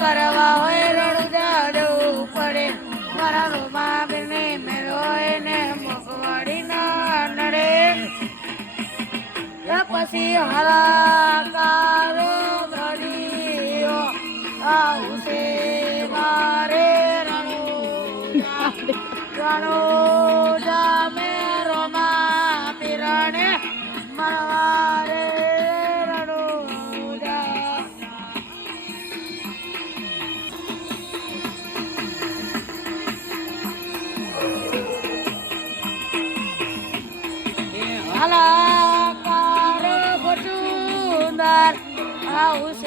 કરવા હોય રણું જવું પડે મારા રૂમા બિરને મેળો ને મોકવાડી ના નડે પછી હરાકારો ઘડીઓ આવશે મારે રણું જામે રોમા પીરણે મરવારે રણું જા હલાકારો ગોટુંદાર આવશે